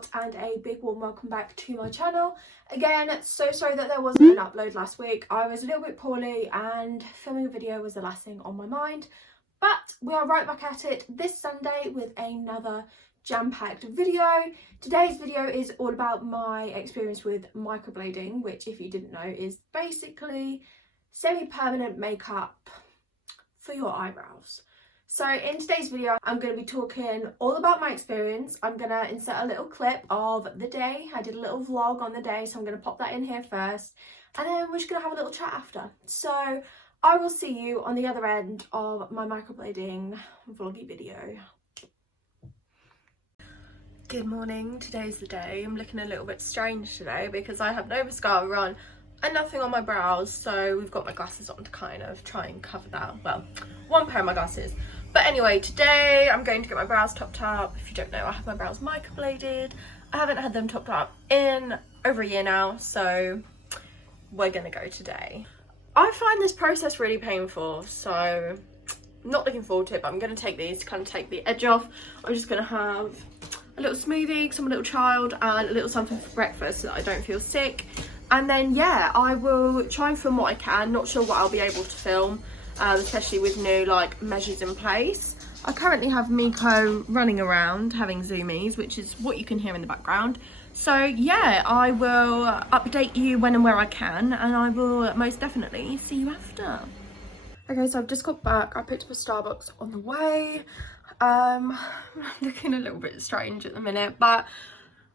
out, and a big warm welcome back to my channel. Again, so sorry that there wasn't an upload last week. I was a little bit poorly and filming a video was the last thing on my mind, but we are right back at it this Sunday with another jam-packed video. Today's video is all about my experience with microblading, which, if you didn't know, is basically semi-permanent makeup for your eyebrows. So in today's video, I'm going to be talking all about my experience. I'm going to insert a little clip of the day. I did a little vlog on the day, so I'm going to pop that in here first. And then we're just going to have a little chat after. So I will see you on the other end of my microblading vloggy video. Good morning, today's the day. I'm looking a little bit strange today because I have no mascara on and nothing on my brows, so we've got my glasses on to kind of try and cover that. Well, one pair of my glasses. But anyway, today I'm going to get my brows topped up. If you don't know, I have my brows microbladed. I haven't had them topped up in over a year now, so we're gonna go today. I find this process really painful, so I'm not looking forward to it, but I'm gonna take these to kind of take the edge off. I'm just gonna have a little smoothie because I'm a little child and a little something for breakfast so that I don't feel sick. And then yeah, I will try and film what I can. Not sure what I'll be able to film, especially with new like measures in place. I currently have Miko running around having zoomies, which is what you can hear in the background. So yeah, I will update you when and where I can, and I will most definitely see you after. Okay, so I've just got back. I picked up a Starbucks on the way. I'm looking a little bit strange at the minute, but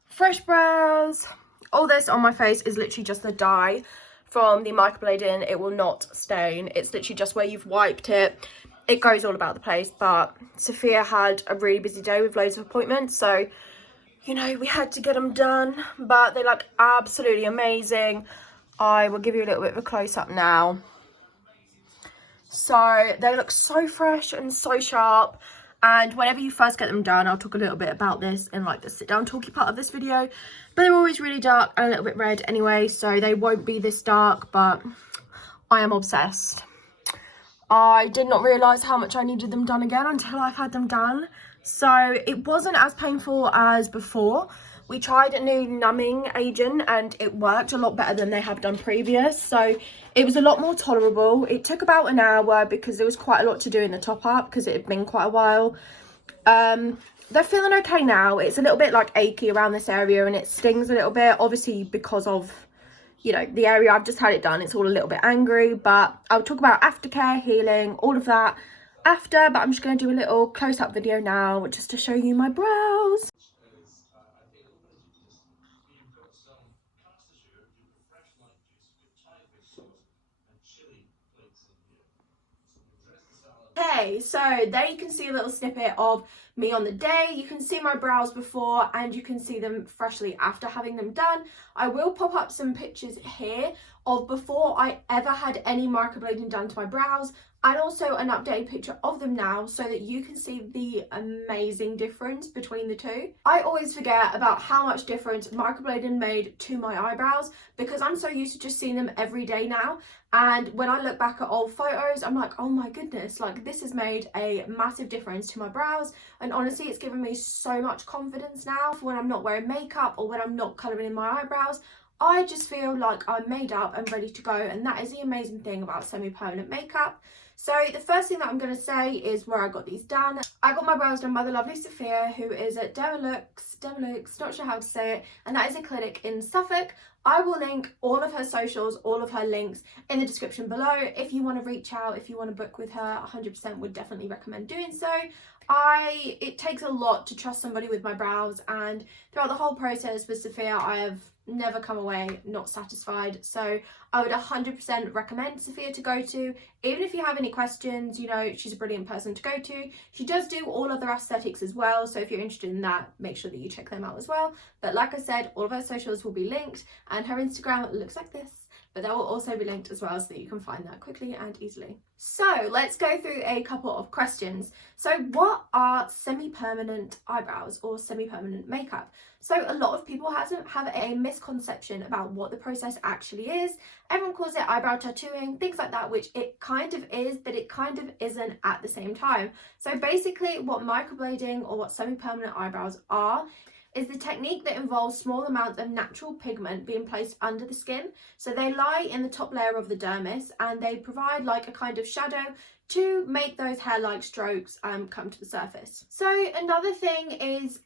fresh brows. All this on my face is literally just the dye from the microblading. It will not stain. It's literally just where you've wiped it. It goes all about the place, but Sophia had a really busy day with loads of appointments, so you know, we had to get them done, but they look absolutely amazing. I will give you a little bit of a close-up now. So they look so fresh and so sharp. And whenever you first get them done, I'll talk a little bit about this in like the sit down talky part of this video, but they're always really dark and a little bit red anyway, so they won't be this dark, but I am obsessed. I did not realise how much I needed them done again until I've had them done. So it wasn't as painful as before. We tried a new numbing agent and it worked a lot better than they have done previous. So it was a lot more tolerable. It took about an hour because there was quite a lot to do in the top up because it had been quite a while. They're feeling okay now. It's a little bit like achy around this area and it stings a little bit, obviously because of, you know, the area I've just had it done. It's all a little bit angry, but I'll talk about aftercare, healing, all of that after. But I'm just going to do a little close-up video now just to show you my brows. Okay, so there you can see a little snippet of me on the day. You can see my brows before and you can see them freshly after having them done. I will pop up some pictures here of before I ever had any microblading done to my brows, and also an updated picture of them now so that you can see the amazing difference between the two. I always forget about how much difference microblading made to my eyebrows because I'm so used to just seeing them every day now. And when I look back at old photos, I'm like, oh my goodness, like this has made a massive difference to my brows. And honestly, it's given me so much confidence now for when I'm not wearing makeup or when I'm not colouring in my eyebrows. I just feel like I'm made up and ready to go, and that is the amazing thing about semi-permanent makeup. So the first thing that I'm going to say is where I got these done. I got my brows done by the lovely Sofia, who is at Dermalux, not sure how to say it, and that is a clinic in Suffolk. I will link all of her socials, all of her links in the description below. If you want to reach out, if you want to book with her, 100% would definitely recommend doing so. It takes a lot to trust somebody with my brows, and throughout the whole process with Sofia, I have never come away not satisfied. So I would 100% recommend Sofia to go to. Even if you have any questions, you know, she's a brilliant person to go to. She does do all other aesthetics as well, so if you're interested in that, make sure that you check them out as well. But like I said, all of her socials will be linked, and her Instagram looks like this, but that will also be linked as well so that you can find that quickly and easily. So let's go through a couple of questions. So what are semi-permanent eyebrows or semi-permanent makeup? So a lot of people have a misconception about what the process actually is. Everyone calls it eyebrow tattooing, things like that, which it kind of is, but it kind of isn't at the same time. So basically what microblading or what semi-permanent eyebrows are is the technique that involves small amounts of natural pigment being placed under the skin. So they lie in the top layer of the dermis and they provide like a kind of shadow to make those hair-like strokes come to the surface. So another thing is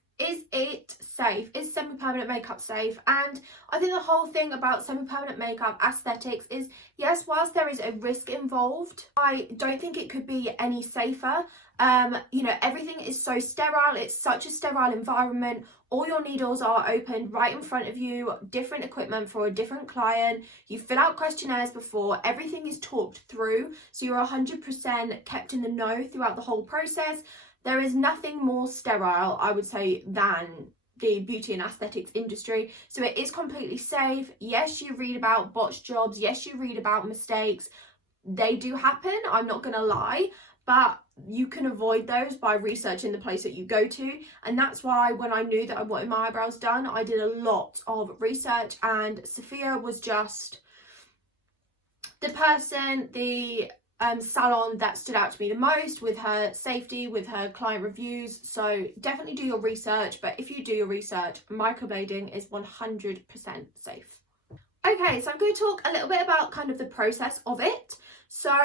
it safe? Is semi-permanent makeup safe? And I think the whole thing about semi-permanent makeup aesthetics is, yes, whilst there is a risk involved, I don't think it could be any safer. You know, everything is so sterile. It's such a sterile environment. All your needles are opened right in front of you, different equipment for a different client. You fill out questionnaires before, everything is talked through. So you're 100% kept in the know throughout the whole process. There is nothing more sterile, I would say, than the beauty and aesthetics industry. So it is completely safe. Yes, you read about botched jobs. Yes, you read about mistakes. They do happen, I'm not going to lie. But you can avoid those by researching the place that you go to. And that's why when I knew that I wanted my eyebrows done, I did a lot of research. And Sofia was just the person, the salon that stood out to me the most with her safety, with her client reviews. So definitely do your research, but if you do your research, microblading is 100% safe. Okay, so I'm going to talk a little bit about kind of the process of it. So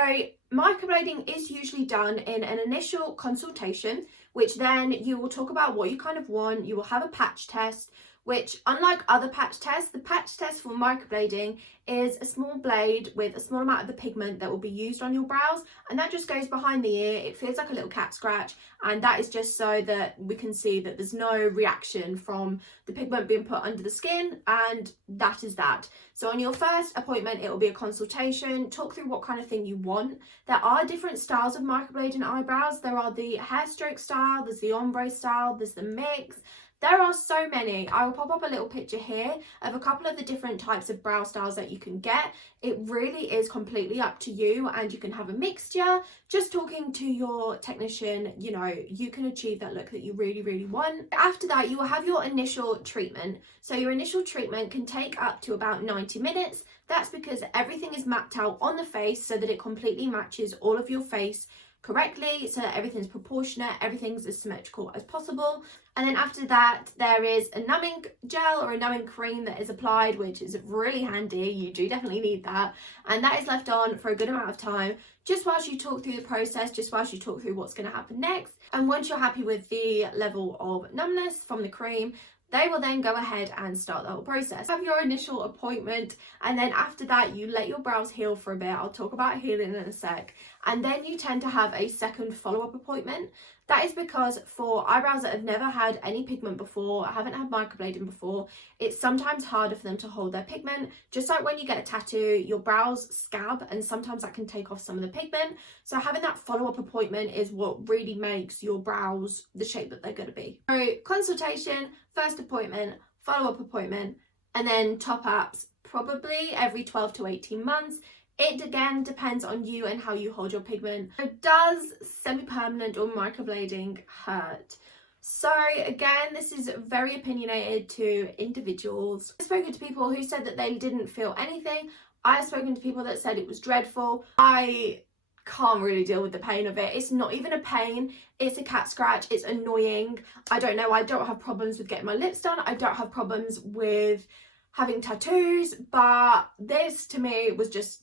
microblading is usually done in an initial consultation, which then you will talk about what you kind of want. You will have a patch test, which, unlike other patch tests, the patch test for microblading is a small blade with a small amount of the pigment that will be used on your brows, and that just goes behind the ear. It feels like a little cat scratch, and that is just so that we can see that there's no reaction from the pigment being put under the skin, and that is that. So on your first appointment, it will be a consultation, talk through what kind of thing you want. There are different styles of microblading eyebrows. There are the hair stroke style, there's the ombre style, there's the mix. There are so many. I will pop up a little picture here of a couple of the different types of brow styles that you can get. It really is completely up to you, and you can have a mixture. Just talking to your technician, you know, you can achieve that look that you really, really want. After that, you will have your initial treatment. So your initial treatment can take up to about 90 minutes. That's because everything is mapped out on the face so that it completely matches all of your face correctly, so that everything's proportionate, everything's as symmetrical as possible. And then after that, there is a numbing gel or a numbing cream that is applied, which is really handy. You do definitely need that. And that is left on for a good amount of time, just whilst you talk through the process, just whilst you talk through what's going to happen next. And once you're happy with the level of numbness from the cream, they will then go ahead and start the whole process. Have your initial appointment, and then after that you let your brows heal for a bit. I'll talk about healing in a sec. And then you tend to have a second follow-up appointment. That is because for eyebrows that have never had any pigment before, haven't had microblading before, it's sometimes harder for them to hold their pigment. Just like when you get a tattoo, your brows scab, and sometimes that can take off some of the pigment. So having that follow-up appointment is what really makes your brows the shape that they're going to be. So consultation, first appointment, follow-up appointment, and then top-ups probably every 12 to 18 months. It again depends on you and how you hold your pigment. So does semi-permanent or microblading hurt? So again, this is very opinionated to individuals. I've spoken to people who said that they didn't feel anything. I've spoken to people that said it was dreadful. I can't really deal with the pain of it. It's not even a pain, it's a cat scratch. It's annoying. I don't know, I don't have problems with getting my lips done. I don't have problems with having tattoos, but this to me was just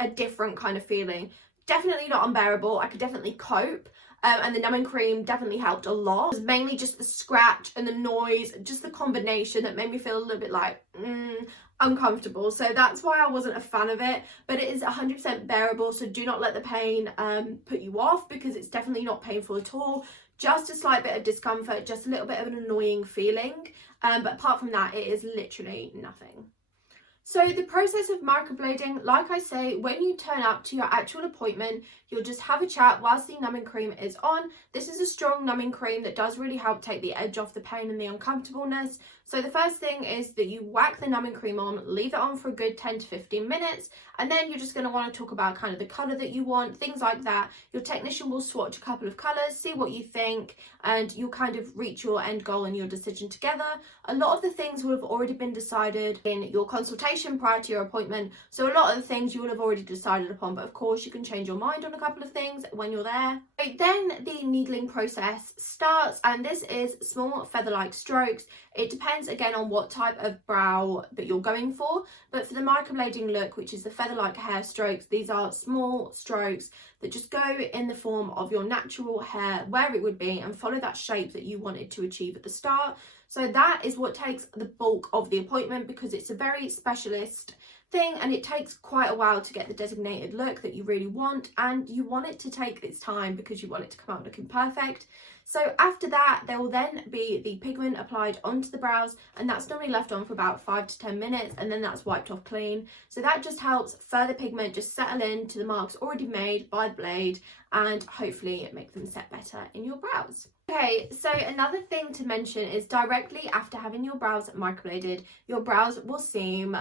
a different kind of feeling. Definitely not unbearable. I could definitely cope, and the numbing cream definitely helped a lot. It was mainly just the scratch and the noise, just the combination that made me feel a little bit like uncomfortable. So that's why I wasn't a fan of it, but it is 100% bearable. So do not let the pain put you off, because it's definitely not painful at all. Just a slight bit of discomfort, just a little bit of an annoying feeling, but apart from that, it is literally nothing. So the process of microblading, like I say, when you turn up to your actual appointment, you'll just have a chat whilst the numbing cream is on. This is a strong numbing cream that does really help take the edge off the pain and the uncomfortableness. So the first thing is that you whack the numbing cream on, leave it on for a good 10 to 15 minutes, and then you're just going to want to talk about kind of the colour that you want, things like that. Your technician will swatch a couple of colours, see what you think, and you'll kind of reach your end goal and your decision together. A lot of the things will have already been decided in your consultation prior to your appointment, so a lot of the things you will have already decided upon, but of course you can change your mind on a couple of things when you're there. Then the needling process starts, and this is small feather-like strokes. It depends again on what type of brow that you're going for, but for the microblading look, which is the feather-like hair strokes, these are small strokes that just go in the form of your natural hair where it would be and follow that shape that you wanted to achieve at the start. So that is what takes the bulk of the appointment, because it's a very specialist thing and it takes quite a while to get the designated look that you really want, and you want it to take its time because you want it to come out looking perfect. So after that, there will then be the pigment applied onto the brows, and that's normally left on for about 5 to 10 minutes, and then that's wiped off clean. So that just helps further pigment just settle into the marks already made by the blade, and hopefully make them set better in your brows. Okay, so another thing to mention is directly after having your brows microbladed, your brows will seem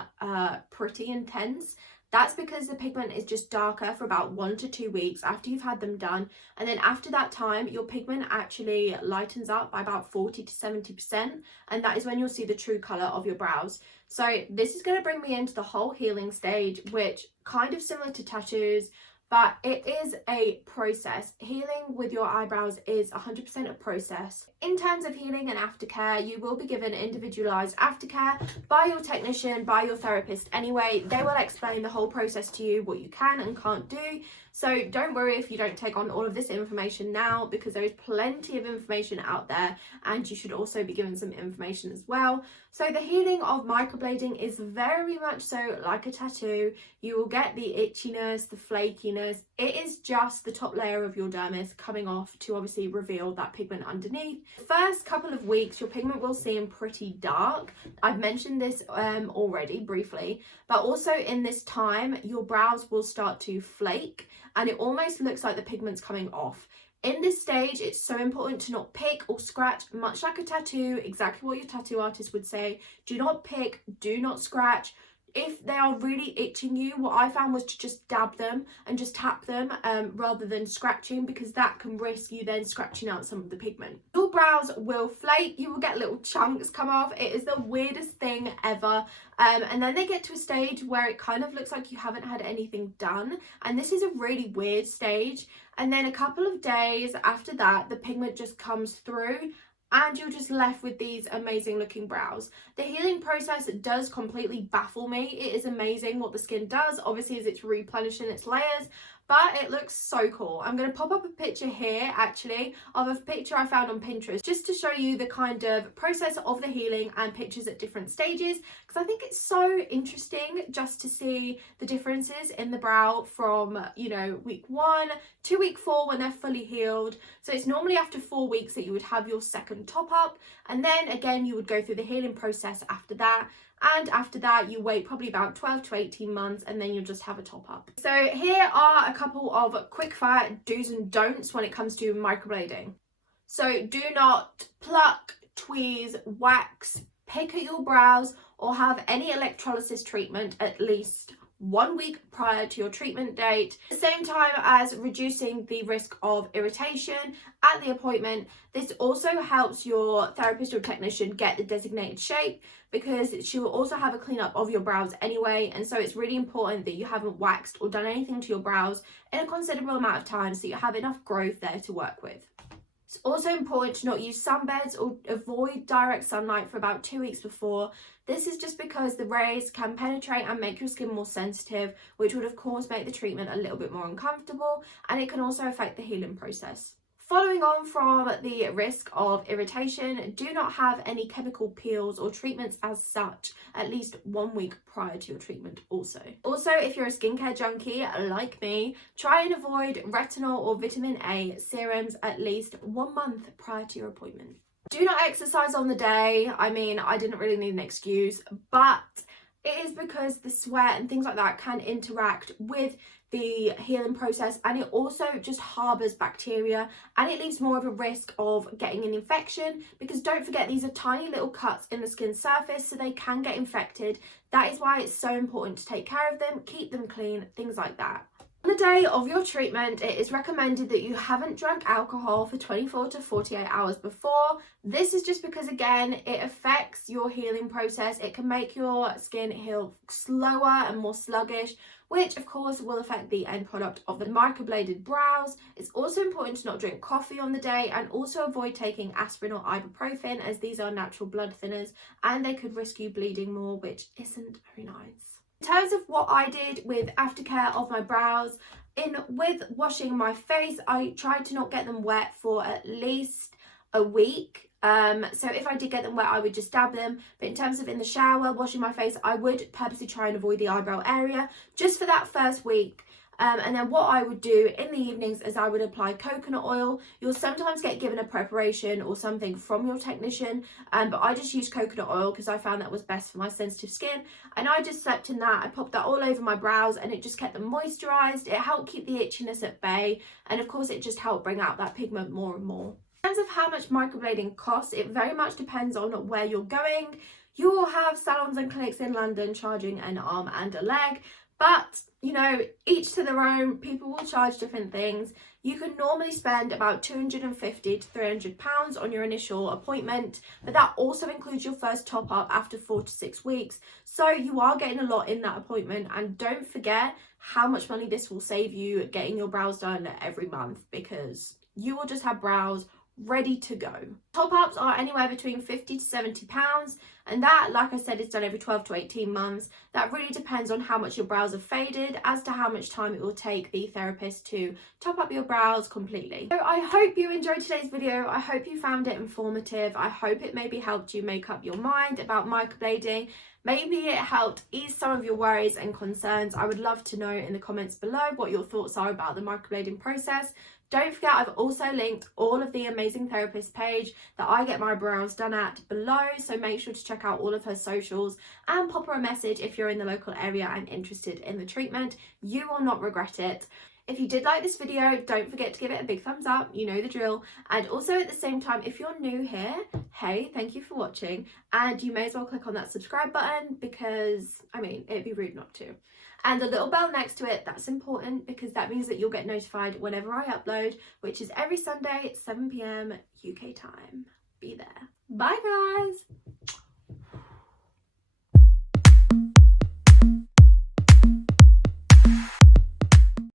pretty intense. That's because the pigment is just darker for about 1 to 2 weeks after you've had them done, and then after that time your pigment actually lightens up by about 40 to 70%, and that is when you'll see the true colour of your brows. So this is going to bring me into the whole healing stage, which kind of similar to tattoos, but it is a process. Healing with your eyebrows is 100% a process. In terms of healing and aftercare, you will be given individualised aftercare by your technician, by your therapist anyway. They will explain the whole process to you, what you can and can't do. So don't worry if you don't take on all of this information now, because there is plenty of information out there, and you should also be given some information as well. So the healing of microblading is very much so like a tattoo. You will get the itchiness, the flakiness. It is just the top layer of your dermis coming off to obviously reveal that pigment underneath. The first couple of weeks your pigment will seem pretty dark. I've mentioned this already briefly, but also in this time your brows will start to flake, and it almost looks like the pigment's coming off. In this stage, it's so important to not pick or scratch, much like a tattoo, exactly what your tattoo artist would say. Do not pick, do not scratch. If they are really itching you, what I found was to just dab them and just tap them rather than scratching, because that can risk you then scratching out some of the pigment. Your brows will flake, you will get little chunks come off. It is the weirdest thing ever. And then they get to a stage where it kind of looks like you haven't had anything done, and this is a really weird stage. And then a couple of days after that, the pigment just comes through, and you're just left with these amazing looking brows. The healing process does completely baffle me. It is amazing what the skin does, obviously, as it's replenishing its layers, but it looks so cool. I'm going to pop up a picture here actually of a picture I found on Pinterest, just to show you the kind of process of the healing and pictures at different stages, because I think it's so interesting just to see the differences in the brow from, you know, week 1 to week 4 when they're fully healed. So it's normally after 4 weeks that you would have your second top up, and then again you would go through the healing process after that. And after that, you wait probably about 12 to 18 months, and then you'll just have a top up. So here are a couple of quick fire do's and don'ts when it comes to microblading. So do not pluck, tweeze, wax, pick at your brows, or have any electrolysis treatment at least 1 week prior to your treatment date. At the same time as reducing the risk of irritation at the appointment, this also helps your therapist or technician get the designated shape, because she will also have a cleanup of your brows anyway, and so it's really important that you haven't waxed or done anything to your brows in a considerable amount of time, so you have enough growth there to work with. It's also important to not use sunbeds or avoid direct sunlight for about 2 weeks before. This is just because the rays can penetrate and make your skin more sensitive, which would of course make the treatment a little bit more uncomfortable, and it can also affect the healing process. Following on from the risk of irritation, do not have any chemical peels or treatments as such at least 1 week prior to your treatment also. Also, if you're a skincare junkie like me, try and avoid retinol or vitamin A serums at least 1 month prior to your appointment. Do not exercise on the day. I mean, I didn't really need an excuse, but it is because the sweat and things like that can interact with the healing process, and it also just harbors bacteria, and it leaves more of a risk of getting an infection, because don't forget, these are tiny little cuts in the skin surface, so they can get infected. That is why it's so important to take care of them, keep them clean, things like that. On the day of your treatment, it is recommended that you haven't drunk alcohol for 24 to 48 hours before. This is just because, again, it affects your healing process. It can make your skin heal slower and more sluggish, which of course will affect the end product of the microbladed brows. It's also important to not drink coffee on the day, and also avoid taking aspirin or ibuprofen, as these are natural blood thinners and they could risk you bleeding more, which isn't very nice. In terms of what I did with aftercare of my brows, with washing my face, I tried to not get them wet for at least a week. So if I did get them wet, I would just dab them. But in terms of in the shower, washing my face, I would purposely try and avoid the eyebrow area just for that first week. And then what I would do in the evenings is I would apply coconut oil. You'll sometimes get given a preparation or something from your technician, but I just used coconut oil because I found that was best for my sensitive skin. And I just slept in that. I popped that all over my brows, and it just kept them moisturised. It helped keep the itchiness at bay, and of course it just helped bring out that pigment more and more. In terms of how much microblading costs, it very much depends on where you're going. You will have salons and clinics in London charging an arm and a leg, but you know, each to their own. People will charge different things. You can normally spend about £250 to £300 on your initial appointment, but that also includes your first top up after 4 to 6 weeks. So you are getting a lot in that appointment, and don't forget how much money this will save you getting your brows done every month, because you will just have brows ready to go. Top ups are anywhere between £50 to £70, and that, like I said, is done every 12 to 18 months. That really depends on how much your brows have faded as to how much time it will take the therapist to top up your brows completely. So I hope you enjoyed today's video. I hope you found it informative. I hope it maybe helped you make up your mind about microblading. Maybe it helped ease some of your worries and concerns. I would love to know in the comments below what your thoughts are about the microblading process. Don't forget, I've also linked all of the amazing therapist page that I get my brows done at below, so make sure to check out all of her socials and pop her a message if you're in the local area and interested in the treatment. You will not regret it. If you did like this video, don't forget to give it a big thumbs up, you know the drill. And also at the same time, if you're new here, hey, thank you for watching, and you may as well click on that subscribe button, because I mean, it'd be rude not to. And the little bell next to it, that's important, because that means that you'll get notified whenever I upload, which is every Sunday at 7 PM UK time. Be there. Bye guys!